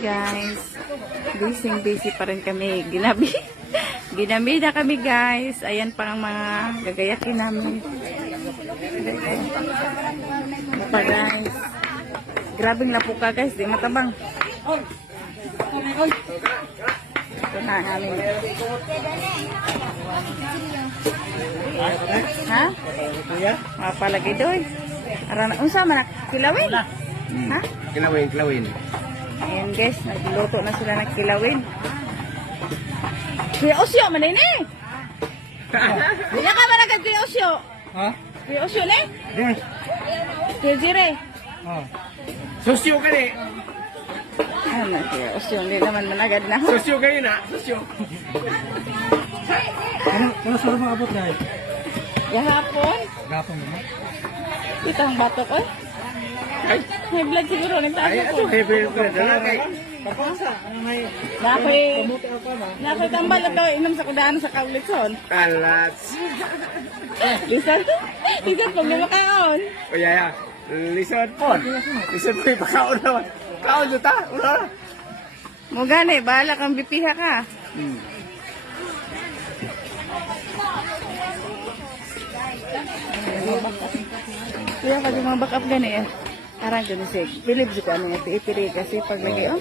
guys. Busy pa rin kami. Ginami na kami guys. Ayan pa ang mga gagayakin namin. Pa guys. Grabing lapuka guys. Di matabang. Ito na namin. Ha? Mapalagi doy. Arana, unsa man kilawin? Ha? Kilawin. Ayan guys, nagluto na sila ng kilawin. Kuya Osyo, manay ni! Kuya ka ba nagad Kuya Osyo? Ha? Kuya Osyo ni? Yes. Kuya Jire? Oh. Sosyo ka ni. Ano Kuya Osyo, hindi naman managad na. Sosyo ka na. Sosyo. Ano sa mga abot na? Gahapon? Gapon mo. Ito ang batok ko. Ay. May blood siguro ng taso Ay, ko. ito heavy ko na kay. Kapasa, ano may Nakoy tambal ito, inom sa kudaan sa kaulitson. Alats. Lisan? Lisan, problema kaon. O yaya. Lisod po. Lisod po ipakaon naman. Kaon dito ta. Una. Mo gani, bahala kang bipiha ka. Kaya pag yung mga backup gani eh. Parang gani si Philip ko ano yung ipiri kasi pag lagi oh.